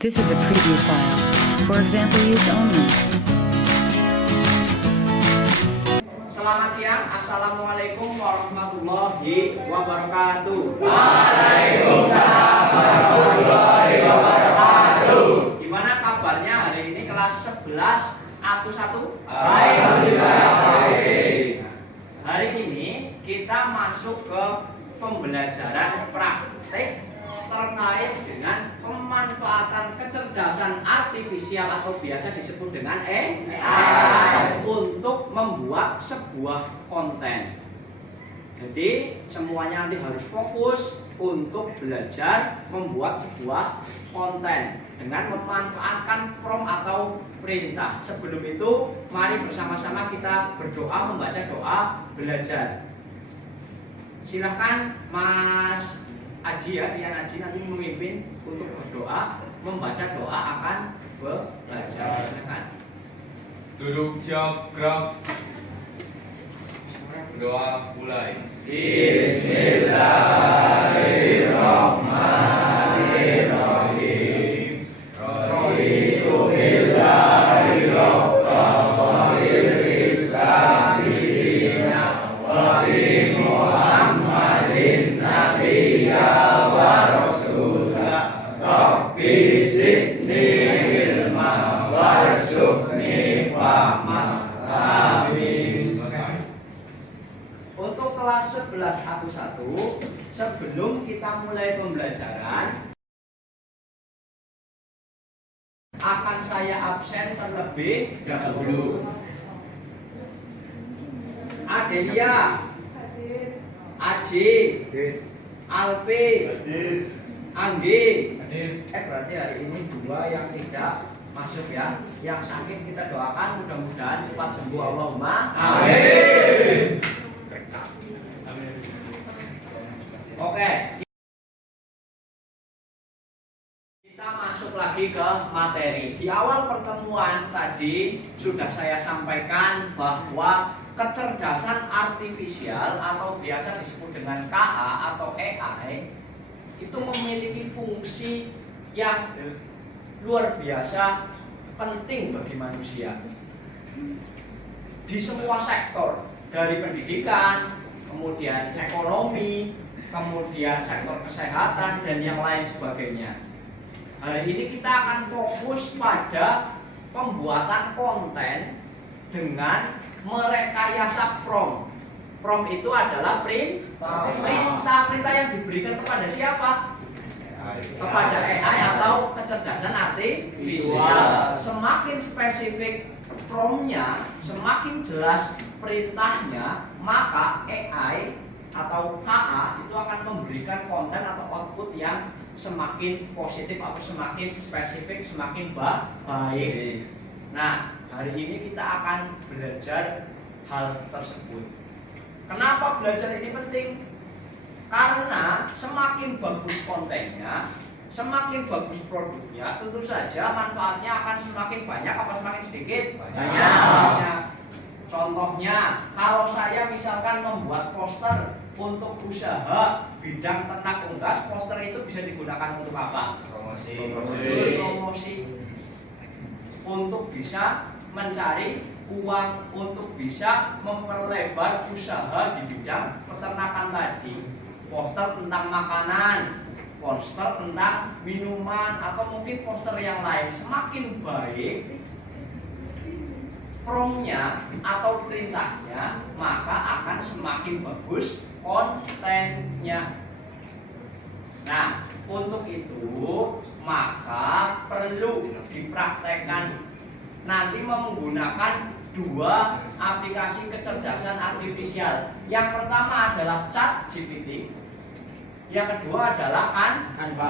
This is a preview file. For example use only. Selamat siang, Assalamualaikum warahmatullahi wabarakatuh. Waalaikumsalam warahmatullahi wabarakatuh. Gimana kabarnya hari ini kelas 11 A1? Alhamdulillah baik. Hari ini kita masuk ke pembelajaran praktik terkait dengan pemanfaatan kecerdasan artifisial atau biasa disebut dengan AI untuk membuat sebuah konten. Jadi semuanya nanti harus fokus untuk belajar membuat sebuah konten dengan memanfaatkan prompt atau perintah. Sebelum itu, mari bersama-sama kita berdoa, membaca doa belajar. Silahkan Mas Aji ya, Rian Aji nanti memimpin untuk berdoa, membaca doa akan belajar. Silahkan. Duduk siap gerak. Doa mulai. Bismillahirrahmanirrahim. Raditu billahi rabban wa bil islami dinan wa bi Muhammadin nabiyya wa rasulah. Rabbi zidni ilma warzuqni fahma. Amin. Untuk kelas 11 A1, sebelum kita mulai pembelajaran, akan saya absen terlebih dahulu. Adelia, Aji, Alfi, Anggi. Berarti hari ini dua yang tidak masuk ya. Yang sakit kita doakan mudah-mudahan cepat sembuh, Allahumma Amin. Oke. Kita masuk lagi ke materi. Di awal pertemuan tadi sudah saya sampaikan bahwa kecerdasan artifisial atau biasa disebut dengan KA atau AI itu memiliki fungsi yang luar biasa penting bagi manusia di semua sektor, dari pendidikan, kemudian ekonomi, kemudian sektor kesehatan dan yang lain sebagainya. Hari ini kita akan fokus pada pembuatan konten dengan merekayasa prompt. Prompt itu adalah perintah yang diberikan kepada siapa? Kepada AI atau kecerdasan artifisial. Semakin spesifik promptnya, semakin jelas perintahnya, maka AI atau KA itu akan memberikan konten atau output yang semakin positif atau semakin spesifik, semakin baik. Nah, hari ini kita akan belajar hal tersebut. Kenapa belajar ini penting? Karena semakin bagus kontennya, semakin bagus produknya, tentu saja manfaatnya akan semakin banyak apa semakin sedikit? Banyak. Contohnya, kalau saya misalkan membuat poster untuk usaha bidang ternak unggas, poster itu bisa digunakan untuk apa? Promosi. Untuk bisa mencari uang, untuk bisa memperlebar usaha di bidang peternakan tadi. Poster tentang makanan, poster tentang minuman, atau mungkin poster yang lain. Semakin baik promptnya atau perintahnya, maka akan semakin bagus kontennya. Nah, untuk itu maka perlu dipraktekkan nanti menggunakan dua aplikasi kecerdasan artifisial. Yang pertama adalah ChatGPT, yang kedua adalah Canva.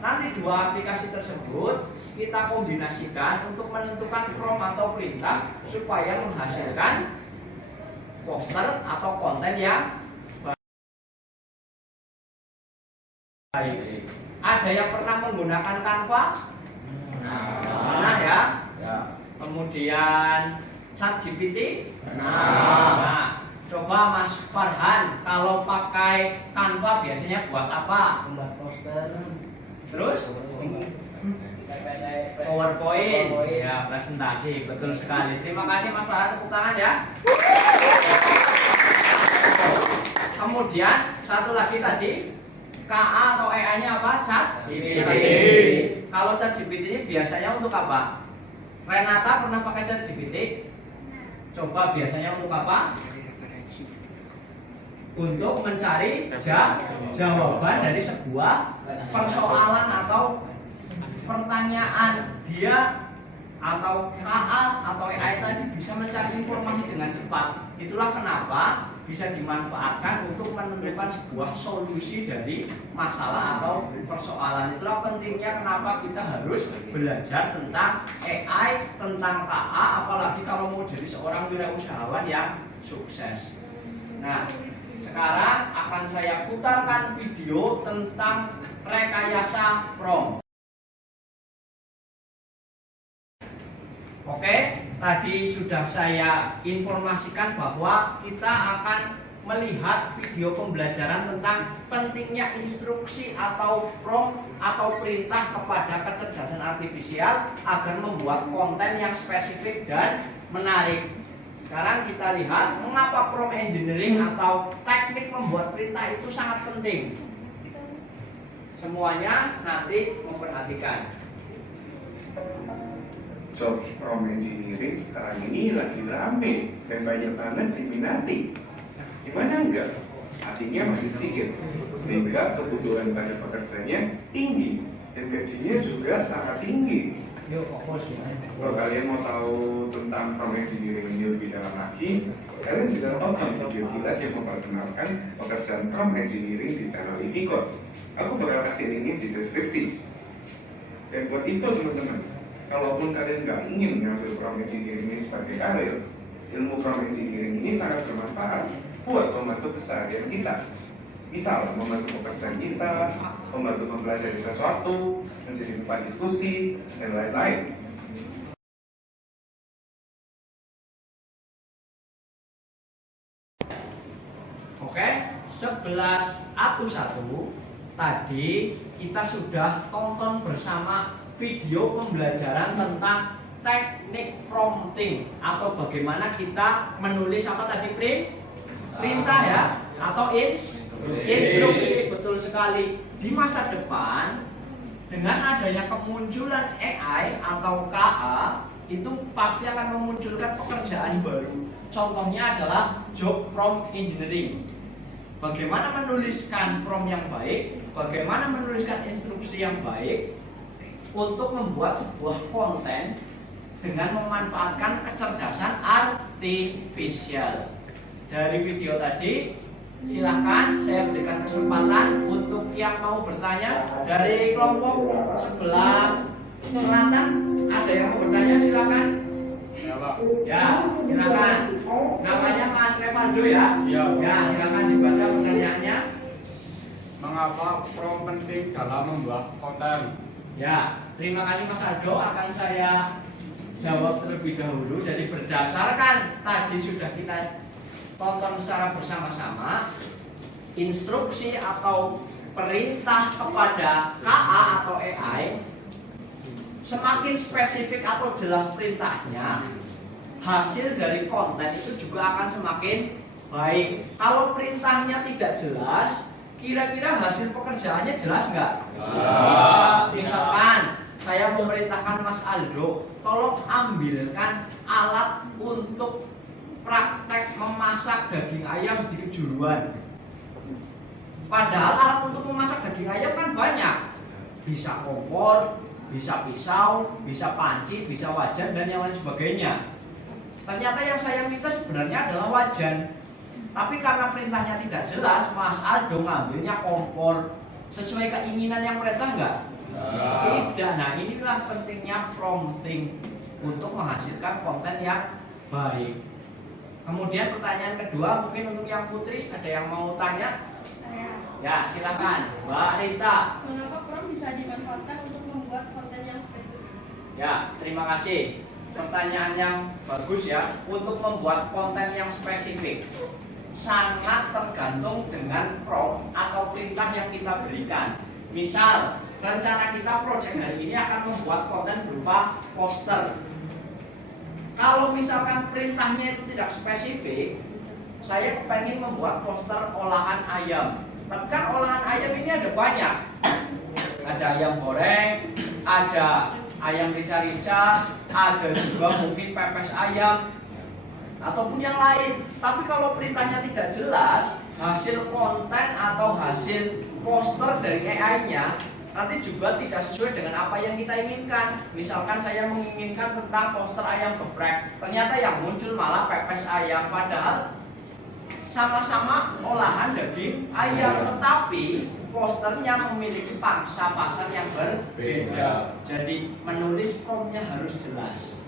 Nanti dua aplikasi tersebut kita kombinasikan untuk menentukan prompt atau perintah supaya menghasilkan poster atau konten yang baik. Ada yang pernah menggunakan Canva? Pernah ya? Kemudian ChatGPT? Nah, coba Mas Farhan, kalau pakai Canva biasanya buat apa? Membuat poster. Terus? PowerPoint. Ya, presentasi. Betul sekali. Terima kasih Mas Farhan, tepuk tangan ya. Kemudian satu lagi tadi KA atau AI-nya apa? ChatGPT. Kalau ChatGPT ini biasanya untuk apa? Renata pernah pakai ChatGPT? Coba biasanya untuk apa? Untuk mencari jawaban dari sebuah persoalan atau pertanyaan. Dia atau KA atau AI tadi bisa mencari informasi dengan cepat. Itulah kenapa bisa dimanfaatkan untuk menemukan sebuah solusi dari masalah atau persoalan. Itulah pentingnya kenapa kita harus belajar tentang AI, tentang KA, apalagi kalau mau jadi seorang wirausahawan yang sukses. Nah, sekarang akan saya putarkan video tentang rekayasa prompt. Oke, tadi sudah saya informasikan bahwa kita akan melihat video pembelajaran tentang pentingnya instruksi atau prompt atau perintah kepada kecerdasan artifisial agar membuat konten yang spesifik dan menarik. Sekarang kita lihat mengapa prompt engineering atau teknik membuat perintah itu sangat penting. Semuanya nanti memperhatikan. Job prompt engineering sekarang ini lagi rame dan banyak banget diminati. Gimana enggak? Artinya masih sedikit, sehingga kebutuhan pada pekerjanya tinggi dan gajinya juga sangat tinggi. Kalau kalian mau tahu tentang prompt engineering ini lebih dalam lagi, kalian bisa tonton video kilat yang memperkenalkan pekerjaan prompt engineering di channel Ivikode. Aku bakal kasih linknya di deskripsi. Dan buat info teman-teman, kalaupun kalian nggak ingin mengambil prompt engineering ini sebagai karir, ilmu prompt engineering ini sangat bermanfaat buat membantu keseharian kita. Misal, membantu pekerjaan kita, membantu mempelajari sesuatu, menjadi tempat diskusi, dan lain-lain. Oke, 11A1 tadi kita sudah tonton bersama video pembelajaran tentang teknik prompting atau bagaimana kita menulis apa tadi perintah ya atau instruksi. Betul sekali. Di masa depan dengan adanya kemunculan AI atau KA itu pasti akan memunculkan pekerjaan baru. Contohnya adalah job prompt engineering. Bagaimana menuliskan prompt yang baik, bagaimana menuliskan instruksi yang baik untuk membuat sebuah konten dengan memanfaatkan kecerdasan artifisial. Dari video tadi, silahkan saya berikan kesempatan untuk yang mau bertanya dari kelompok sebelah selatan. Ada yang mau bertanya, silakan. Ya, Pak. Ya, silakan. Namanya Mas Revaldo ya? Ya. Ya, silakan dibaca pertanyaannya. Mengapa prompt penting dalam membuat konten? Ya, terima kasih Mas Aldo. Akan saya jawab terlebih dahulu. Jadi berdasarkan tadi sudah kita tonton secara bersama-sama, instruksi atau perintah kepada KA atau AI, semakin spesifik atau jelas perintahnya, hasil dari konten itu juga akan semakin baik. Kalau perintahnya tidak jelas, kira-kira hasil pekerjaannya jelas nggak? Misalkan saya memerintahkan Mas Aldo, tolong ambilkan alat untuk praktek memasak daging ayam di kejuruan. Padahal alat untuk memasak daging ayam kan banyak. Bisa kompor, bisa pisau, bisa panci, bisa wajan, dan yang lain sebagainya. Ternyata yang saya minta sebenarnya adalah wajan. Tapi karena perintahnya tidak jelas, Mas Aldo ngambilnya kompor. Sesuai keinginan yang perintah enggak? Tidak. Nah, inilah pentingnya prompting untuk menghasilkan konten yang baik. Kemudian pertanyaan kedua, mungkin untuk yang Putri, ada yang mau tanya? Saya. Ya, silakan, Mbak Rita. Mengapa prompt bisa dimanfaatkan untuk membuat konten yang spesifik? Ya, terima kasih. Pertanyaan yang bagus ya. Untuk membuat konten yang spesifik, sangat tergantung dengan prompt atau perintah yang kita berikan. Misal, rencana kita project hari ini akan membuat konten berupa poster. Kalau misalkan perintahnya itu tidak spesifik, saya pengen membuat poster olahan ayam. Tapi kan olahan ayam ini ada banyak. Ada ayam goreng, ada ayam rica-rica, ada juga mungkin pepes ayam, ataupun yang lain. Tapi kalau perintahnya tidak jelas, hasil konten atau hasil poster dari AI-nya nanti juga tidak sesuai dengan apa yang kita inginkan. Misalkan saya menginginkan tentang poster ayam geprek, ternyata yang muncul malah pepes ayam, padahal sama-sama olahan daging ayam, tetapi posternya memiliki pangsa pasar yang berbeda. Jadi menulis promptnya harus jelas.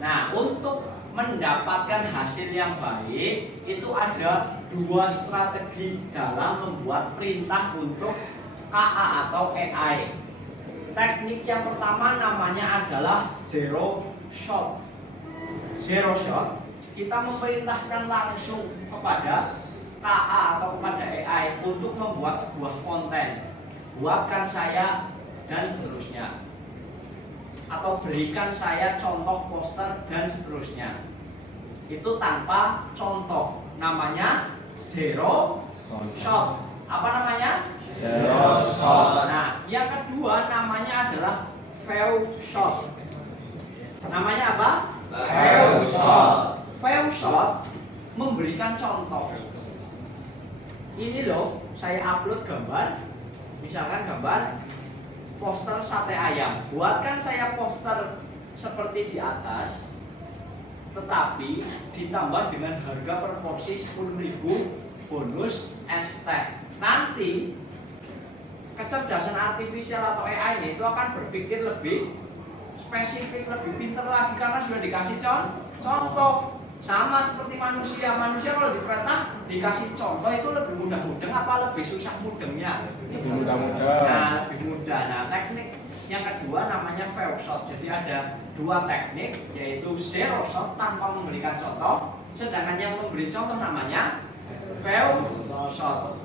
Nah, untuk mendapatkan hasil yang baik itu ada dua strategi dalam membuat perintah untuk KA atau AI. Teknik yang pertama namanya adalah zero shot. Zero shot, kita memerintahkan langsung kepada KA atau kepada AI untuk membuat sebuah konten. Buatkan saya dan seterusnya. Atau berikan saya contoh poster dan seterusnya. Itu tanpa contoh, namanya zero shot. Apa namanya? Zero shot. Nah, yang kedua namanya adalah few shot. Namanya apa? Few shot. Few shot memberikan contoh. Ini loh, saya upload gambar, misalkan gambar poster sate ayam. Buatkan saya poster seperti di atas, tetapi ditambah dengan harga per porsi 10.000 bonus es teh. Nanti kecerdasan artifisial atau AI itu akan berpikir lebih spesifik, lebih pintar lagi karena sudah dikasih contoh. Sama seperti manusia. Manusia kalau diperintah dikasih contoh itu lebih mudah mudeng apa lebih susah mudengnya? Lebih mudah-mudah. Nah, lebih mudah. Nah, teknik yang kedua namanya few shot. Jadi ada dua teknik, yaitu zero shot tanpa memberikan contoh, sedangkan yang memberi contoh namanya few shot.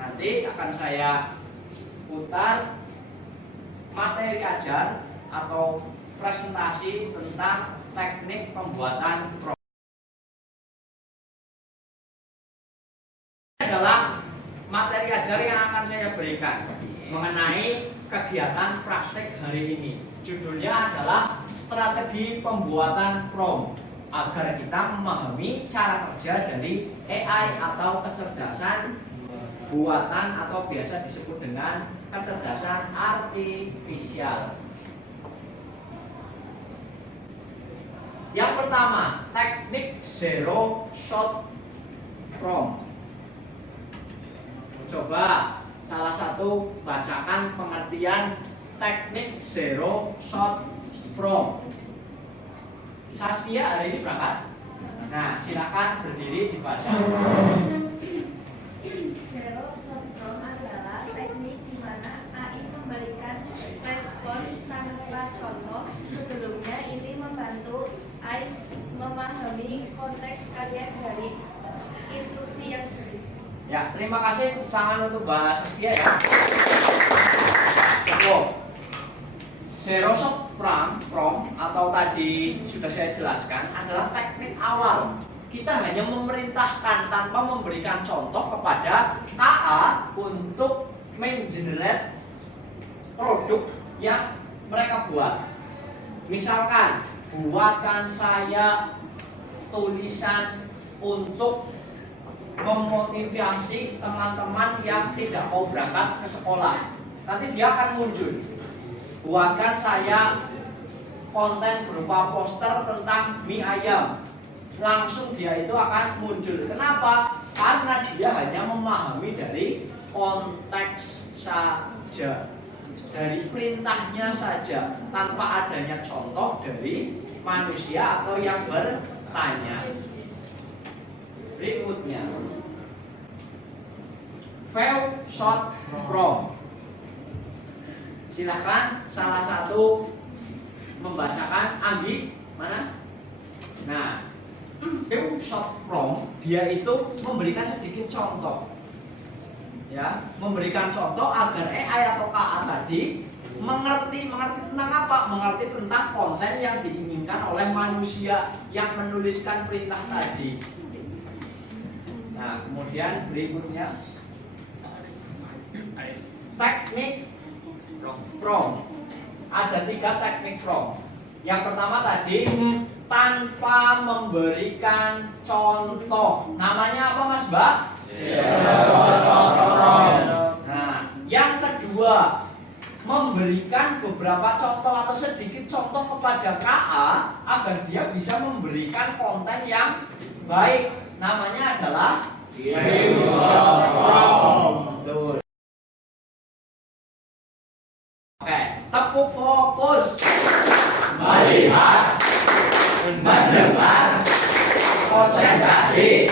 Nanti akan saya putar materi ajar atau presentasi tentang teknik pembuatan prompt. Ini adalah materi ajar yang akan saya berikan mengenai kegiatan praktek hari ini. Judulnya adalah strategi pembuatan prompt agar kita memahami cara kerja dari AI atau kecerdasan buatan atau biasa disebut dengan kecerdasan artifisial. Yang pertama, teknik zero shot prompt. Coba salah satu bacakan pengertian teknik zero shot prompt. Saskia hari ini berangkat? Nah, silakan berdiri dibaca. Zero shot prompt adalah teknik di mana AI memberikan respon tanpa contoh. Sebelumnya ini membantu AI memahami konteks karya dari instruksi yang diberi. Ya, terima kasih. Tepuk tangan untuk Mbak Saskia ya. Cukup. Zero shot prompt atau tadi sudah saya jelaskan adalah teknik awal. Kita hanya memerintahkan tanpa memberikan contoh kepada KA untuk mengenerate produk yang mereka buat. Misalkan, buatkan saya tulisan untuk memotivasi teman-teman yang tidak mau berangkat ke sekolah. Nanti dia akan muncul. Buatkan saya konten berupa poster tentang mie ayam. Langsung dia itu akan muncul. Kenapa? Karena dia hanya memahami dari konteks saja, dari perintahnya saja, tanpa adanya contoh dari manusia atau yang bertanya. Berikutnya, few shot prompt. Silahkan salah satu membacakan. Anggi, mana? Nah, few shot prompt dia itu memberikan sedikit contoh. ya, memberikan contoh agar AI atau KA tadi mengerti tentang apa? Mengerti tentang konten yang diinginkan oleh manusia yang menuliskan perintah tadi. Nah, kemudian berikutnya teknik prompt. Ada 3 teknik prompt. Yang pertama tadi tanpa memberikan contoh. Namanya apa, Mas Mbak? Nah, yang kedua memberikan beberapa contoh atau sedikit contoh kepada KA agar dia bisa memberikan konten yang baik. Namanya adalah prompt. Oke, tepuk fokus. Melihat, mendengar, konsentrasi,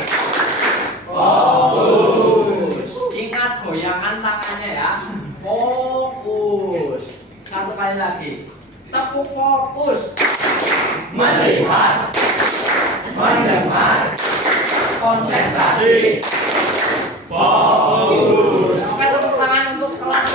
fokus. Ingat goyangan tangannya ya. Fokus. Satu kali lagi. Tepuk fokus. Melihat, mendengar, konsentrasi, fokus. Oke, tepuk tangan untuk kelas.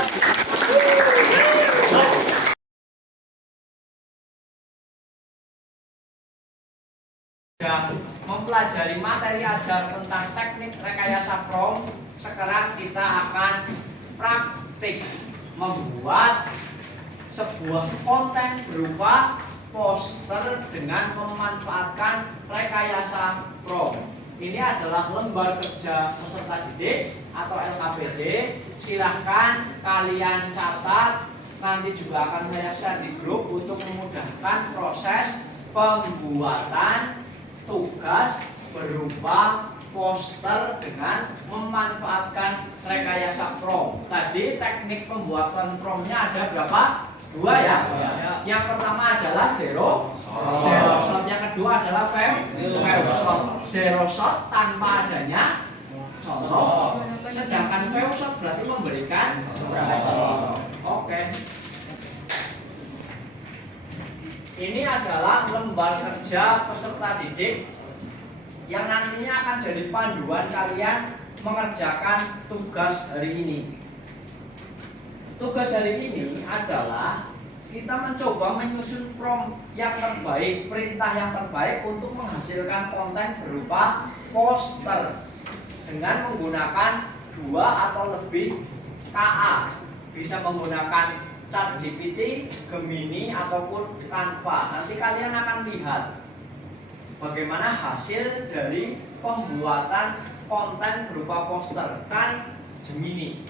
Sudah mempelajari materi ajar tentang teknik rekayasa prompt. Sekarang kita akan praktik membuat sebuah konten berupa poster dengan memanfaatkan rekayasa prompt. Ini adalah lembar kerja peserta didik atau LKPD. Silahkan kalian catat. Nanti juga akan saya share di grup untuk memudahkan proses pembuatan tugas berupa poster dengan memanfaatkan rekayasa prompt. Tadi teknik pembuatan promptnya ada berapa? 2 ya? Yang pertama adalah zero shot. Yang kedua adalah fem shot. Zero shot tanpa adanya contoh. Sedangkan fem shot berarti memberikan contoh. Oke. Ini adalah lembar kerja peserta didik yang nantinya akan jadi panduan kalian mengerjakan tugas hari ini. Tugas hari ini adalah kita mencoba menyusun prompt yang terbaik, perintah yang terbaik untuk menghasilkan konten berupa poster dengan menggunakan 2 atau lebih KA. Bisa menggunakan ChatGPT, Gemini ataupun Canva. Nanti kalian akan lihat bagaimana hasil dari pembuatan konten berupa poster kan Gemini.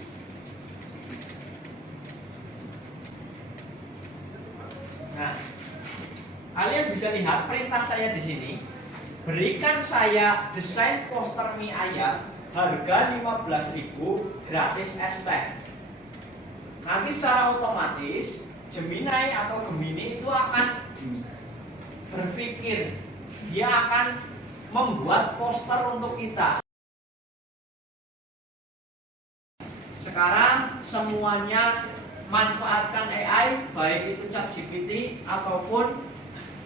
Nah, kalian bisa lihat perintah saya di sini. Berikan saya desain poster mie ayam harga 15.000 gratis hashtag. Nanti secara otomatis Gemini atau Gemini itu akan berpikir, dia akan membuat poster untuk kita. Sekarang semuanya manfaatkan AI, baik itu ChatGPT ataupun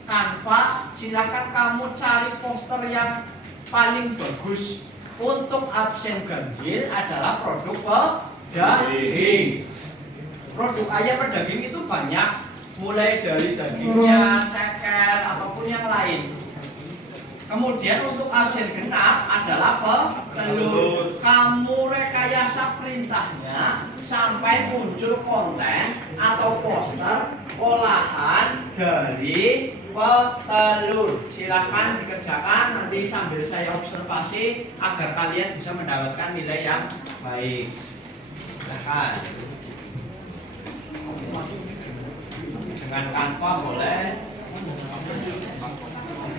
Canva. Silakan kamu cari poster yang paling bagus. Untuk absen ganjil adalah produk daging. Produk ayam per daging itu banyak, mulai dari dagingnya, ceker, ataupun yang lain. Kemudian untuk absen genap adalah telur. Kamu rekayasa perintahnya sampai muncul konten atau poster olahan dari petelur. Silahkan dikerjakan nanti sambil saya observasi agar kalian bisa mendapatkan nilai yang baik. Silahkan. Dengan Canva boleh,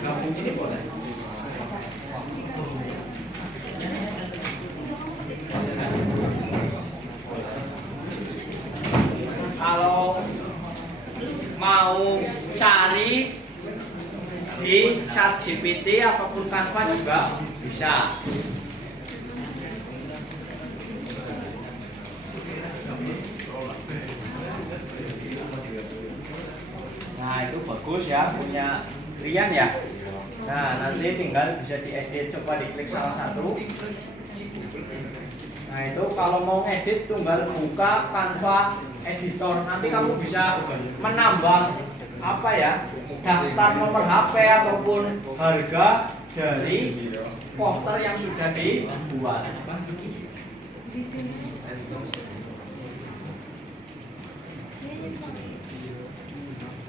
gabung ini boleh. Kalau mau cari di ChatGPT ataupun Canva juga bisa. Nah itu bagus ya, punya Rian ya. Nah nanti tinggal bisa diedit, coba diklik salah satu. Nah itu kalau mau ngedit tinggal buka Canva editor. Nanti kamu bisa menambah apa ya, daftar nomor HP ataupun harga dari poster yang sudah dibuat.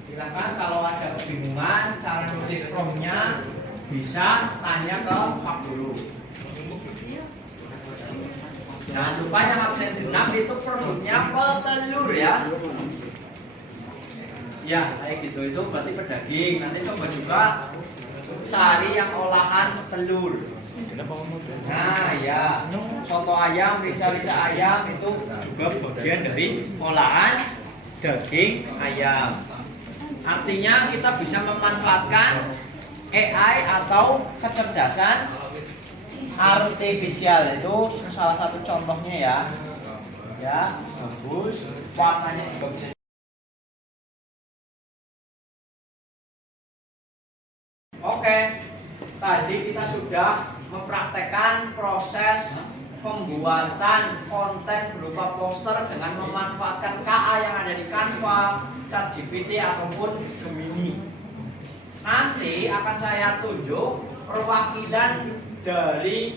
Silakan kalau ada kebingungan cara nulis promnya bisa tanya ke Pak Guru. Jangan lupa yang absen genap itu produknya petelur ya. Ya kayak gitu, itu berarti pedaging. Nanti coba juga cari yang olahan telur. Nah ya, soto ayam, rica-rica ayam itu juga bagian dari olahan daging ayam. Artinya kita bisa memanfaatkan AI atau kecerdasan artifisial, itu salah satu contohnya ya. Ya, bagus. Warnanya juga bisa. Oke, tadi kita sudah mempraktekkan proses pembuatan konten berupa poster dengan memanfaatkan KA yang ada di Canva, ChatGPT ataupun Gemini. Nanti akan saya tunjuk perwakilan dari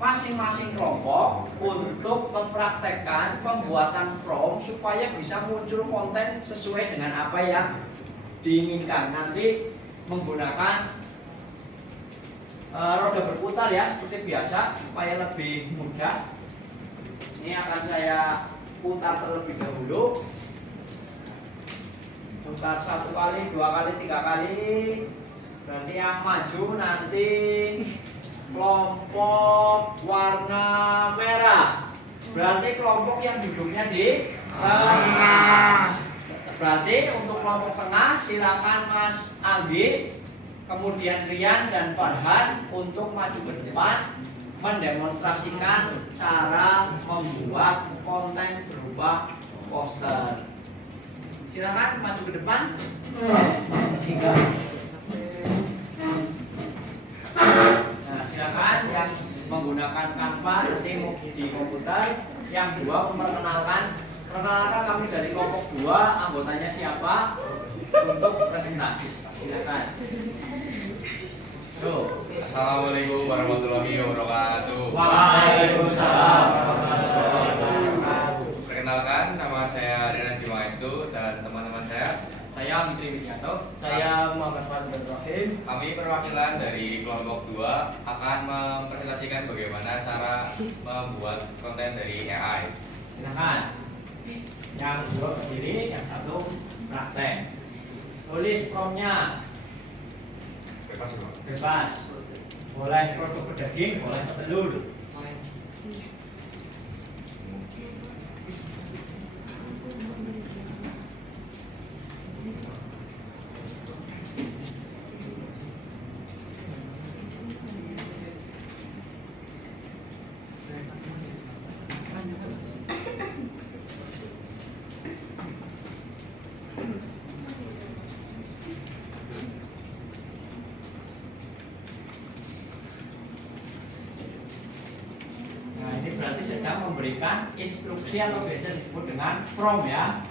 masing-masing kelompok untuk mempraktekkan pembuatan prompt supaya bisa muncul konten sesuai dengan apa yang diinginkan. Nanti menggunakan roda berputar ya seperti biasa supaya lebih mudah. Ini akan saya putar terlebih dahulu. Putar 1 kali, 2 kali, 3 kali. Nanti yang maju nanti kelompok warna merah. Berarti kelompok yang duduknya di tengah. Berarti untuk kelompok tengah silakan Mas Albi, kemudian Rian dan Farhan untuk maju ke depan mendemonstrasikan cara membuat konten berupa poster. Silakan maju ke depan. Nah, silakan yang menggunakan Canva nanti di komputer, yang dua memperkenalkan. Perkenalkan kami dari kelompok 2, anggotanya siapa untuk presentasi. Silakan. Assalamualaikum warahmatullahi wabarakatuh. Waalaikumsalam warahmatullahi wabarakatuh. Perkenalkan, nama saya Rina Jimaestu dan teman-teman saya Mitri Widianto. Saya Muhammad Fadil Ibrahim. Kami perwakilan dari kelompok 2 akan mempresentasikan bagaimana cara membuat konten dari AI. Silakan. Yang dua berdiri, yang satu praktek. Tulis promptnya. Bebas. Boleh produk pedaging, boleh telur. Berarti sedang memberikan instruksi atau biasa disebut dengan prompt ya.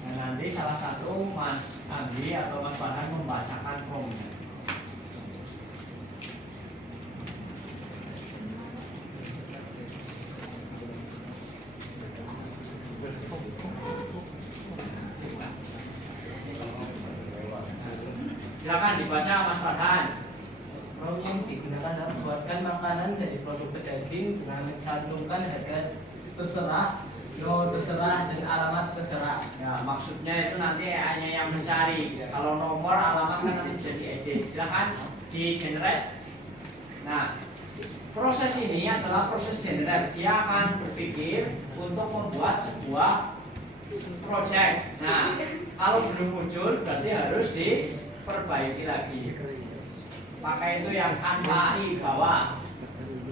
Nah, nanti salah satu Mas Andi atau Mas Farhan membacakan promptnya. Silakan dibaca Mas Farhan. Prompt yang digunakan adalah buatkan makanan dari produk pedaging dengan mencantumkan harga terserah, nomor terserah, dan alamat terserah. Ya, maksudnya itu nanti hanya yang mencari. Kalau nomor, alamat kan nanti bisa diedit. Silakan di generate. Nah, proses ini adalah proses generate. Dia akan berpikir untuk membuat sebuah project. Nah, kalau belum muncul berarti harus diperbaiki lagi. Pakai itu yang AI bawah,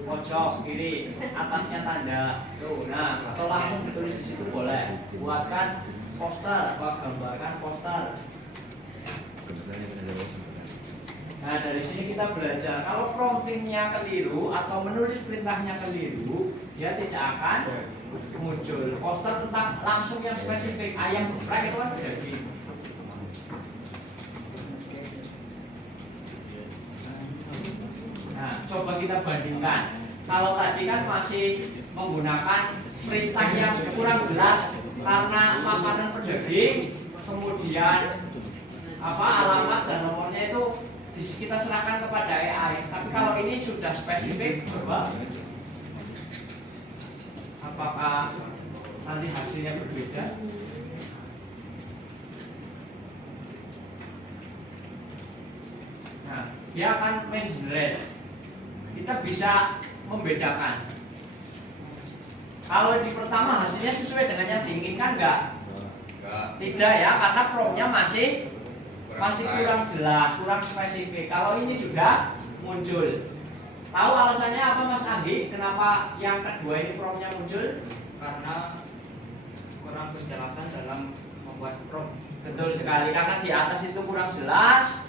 pojok kiri, atasnya tanda. Tuh, nah, atau langsung ditulis di situ boleh. Buatkan poster, gambarkan poster. Nah, dari sini kita belajar kalau promptingnya keliru atau menulis perintahnya keliru, dia tidak akan muncul poster tentang langsung yang spesifik. Ayam geprek itu kan daging. Nah, coba kita bandingkan. Kalau tadi kan masih menggunakan perintah yang kurang jelas karena makanan pedaging, kemudian alamat dan nomornya itu kita serahkan kepada AI. Tapi kalau ini sudah spesifik, coba apakah nanti hasilnya berbeda? Nah, dia akan mengenerate. Kita bisa membedakan. Kalau di pertama hasilnya sesuai dengan yang diinginkan enggak? Tidak ya, karena promptnya masih kurang jelas, kurang spesifik. Kalau ini sudah muncul. Tahu alasannya apa Mas Anggi? Kenapa yang kedua ini promptnya muncul? Karena kurang kejelasan dalam membuat prompt. Betul sekali, karena di atas itu kurang jelas.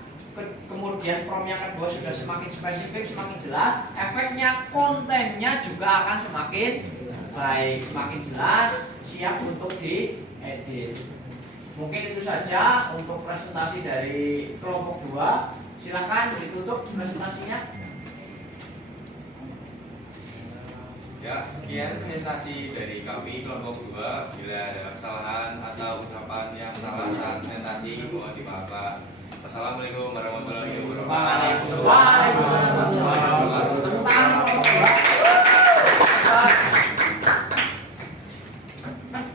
Kemudian prompt yang kedua sudah semakin spesifik, semakin jelas. Efeknya, kontennya juga akan semakin baik, semakin jelas, siap untuk diedit. Mungkin itu saja untuk presentasi dari kelompok 2. Silakan ditutup presentasinya. Ya, sekian presentasi dari kami kelompok 2. Bila ada kesalahan atau ucapan yang salah saat presentasi, mohon dimaafkan. Wassalamualaikum warahmatullahi wabarakatuh.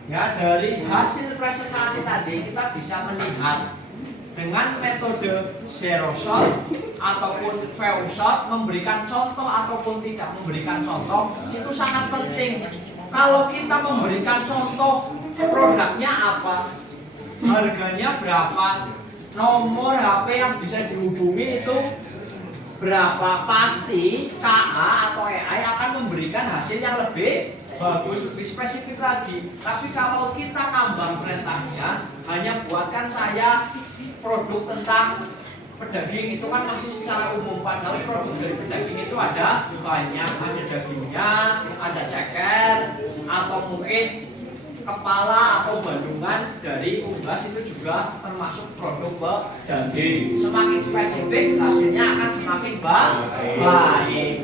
Ya, dari hasil presentasi tadi kita bisa melihat dengan metode zero shot ataupun few shot, memberikan contoh ataupun tidak memberikan contoh itu sangat penting. Kalau kita memberikan contoh produknya apa, harganya berapa, nomor HP yang bisa dihubungi itu berapa, pasti KA atau AI akan memberikan hasil yang lebih bagus, lebih spesifik lagi. Tapi kalau kita kambang perintahnya hanya buatkan saya produk tentang pedaging, itu kan masih secara umum. Padahal produk dari pedaging itu ada banyak, ada dagingnya, ada ceker, atau mungkin kepala atau bandungan dari unggas, itu juga termasuk produk pedaging. Semakin spesifik hasilnya akan semakin baik.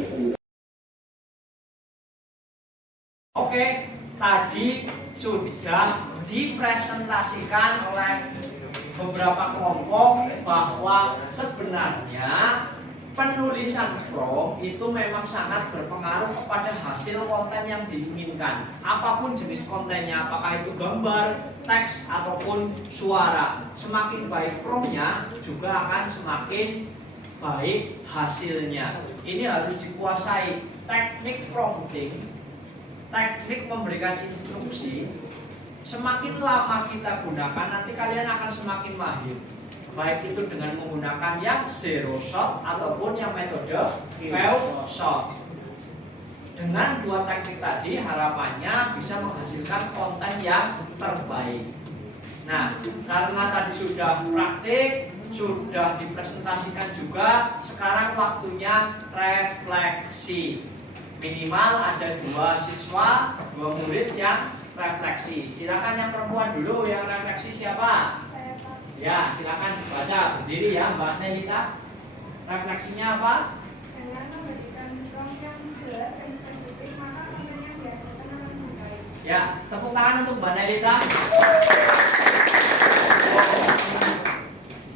Oke, tadi sudah dipresentasikan oleh beberapa kelompok bahwa sebenarnya penulisan prompt itu memang sangat berpengaruh kepada hasil konten yang diinginkan. Apapun jenis kontennya, apakah itu gambar, teks, ataupun suara. Semakin baik promptnya juga akan semakin baik hasilnya. Ini harus dikuasai. Teknik prompting, teknik memberikan instruksi, semakin lama kita gunakan, nanti kalian akan semakin mahir. Baik itu dengan menggunakan yang zero shot ataupun yang metode few shot. Dengan dua teknik tadi harapannya bisa menghasilkan konten yang terbaik. Nah, karena tadi sudah praktik, sudah dipresentasikan juga, sekarang waktunya refleksi. Minimal ada 2 siswa, 2 murid yang refleksi. Silakan yang perempuan dulu yang refleksi siapa? Saya Pak. Ya, silakan baca berdiri ya Mbak Nelita. Refleksinya apa? Dengan memberikan prompt yang jelas dan spesifik, maka konten yang dihasilkan akan membaik. Ya, tepuk tangan untuk Mbak Nelita.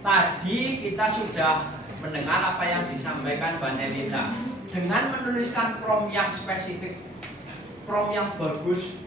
Tadi kita sudah mendengar apa yang disampaikan Mbak Nelita. Dengan menuliskan prompt yang spesifik, prompt yang bagus,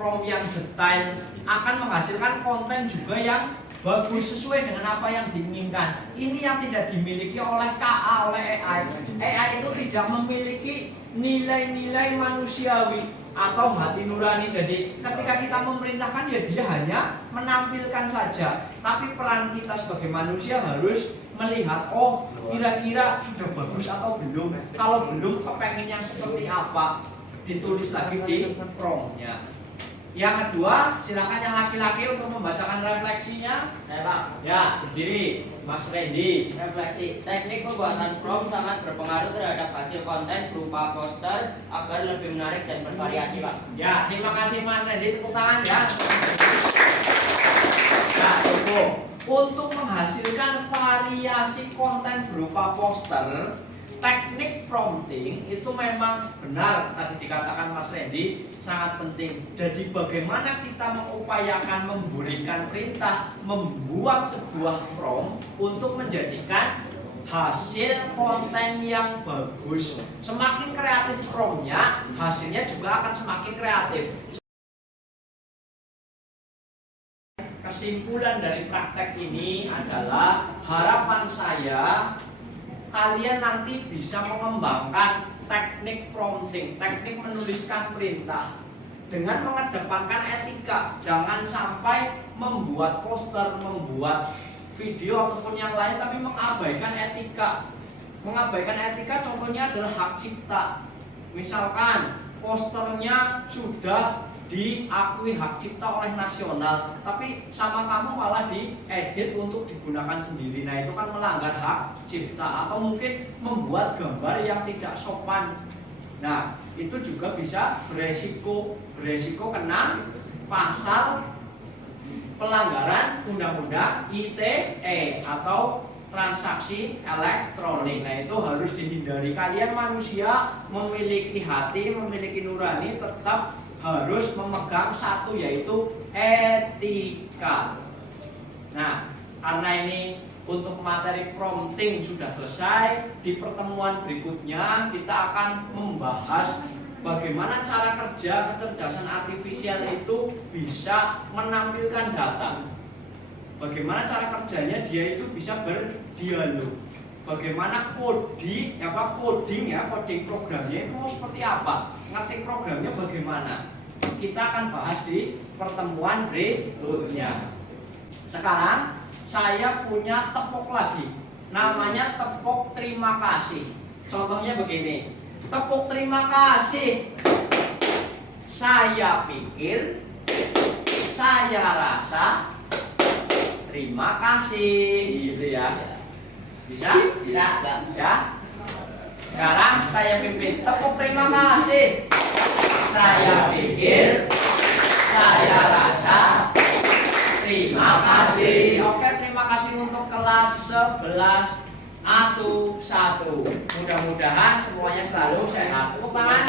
prompt yang detail, akan menghasilkan konten juga yang bagus sesuai dengan apa yang diinginkan. Ini yang tidak dimiliki oleh KA, oleh AI. AI itu tidak memiliki nilai-nilai manusiawi atau hati nurani. Jadi ketika kita memerintahkan, ya dia hanya menampilkan saja. Tapi peran kita sebagai manusia harus melihat, oh kira-kira sudah bagus atau belum. Kalau belum, kepengen yang seperti apa, ditulis lagi di promptnya. Yang kedua, silakan yang laki-laki untuk membacakan refleksinya. Saya Pak. Ya, berdiri, Mas Randy. Refleksi. Teknik pembuatan prom sangat berpengaruh terhadap hasil konten berupa poster agar lebih menarik dan bervariasi Pak. Ya, terima kasih Mas Randy, tepuk tangan ya. Nah, cukup. Untuk menghasilkan variasi konten berupa poster, teknik prompting itu memang benar tadi dikatakan Mas Randy sangat penting. Jadi bagaimana kita mengupayakan memberikan perintah membuat sebuah prompt untuk menjadikan hasil konten yang bagus. Semakin kreatif promptnya, hasilnya juga akan semakin kreatif. Kesimpulan dari praktek ini adalah harapan saya kalian nanti bisa mengembangkan teknik prompting, teknik menuliskan perintah dengan mengedepankan etika. Jangan sampai membuat poster, membuat video ataupun yang lain tapi mengabaikan etika. Mengabaikan etika contohnya adalah hak cipta. Misalkan posternya sudah diakui hak cipta oleh nasional, tapi sama kamu malah diedit untuk digunakan sendiri. Nah, itu kan melanggar hak cipta. Atau mungkin membuat gambar yang tidak sopan. Nah, itu juga bisa beresiko kena pasal pelanggaran undang-undang ITE atau transaksi elektronik. Nah, itu harus dihindari. Kalian manusia memiliki hati, memiliki nurani, tetap harus memegang satu, yaitu etika. Nah, karena ini untuk materi prompting sudah selesai, di pertemuan berikutnya kita akan membahas bagaimana cara kerja kecerdasan artifisial itu bisa menampilkan data. Bagaimana cara kerjanya dia itu bisa berdialog. Bagaimana coding programnya itu mau seperti apa? Ngetik programnya bagaimana? Kita akan bahas di pertemuan berikutnya. Sekarang saya punya tepuk lagi. Namanya tepuk terima kasih. Contohnya begini. Tepuk terima kasih. Saya pikir, saya rasa, terima kasih, gitu ya. Bisa? Ya. Sekarang saya pimpin. Tepuk terima kasih. Saya pikir, saya rasa, terima kasih. Oke, terima kasih untuk kelas 11 A1. Mudah-mudahan semuanya selalu sehat. Tepuk tangan.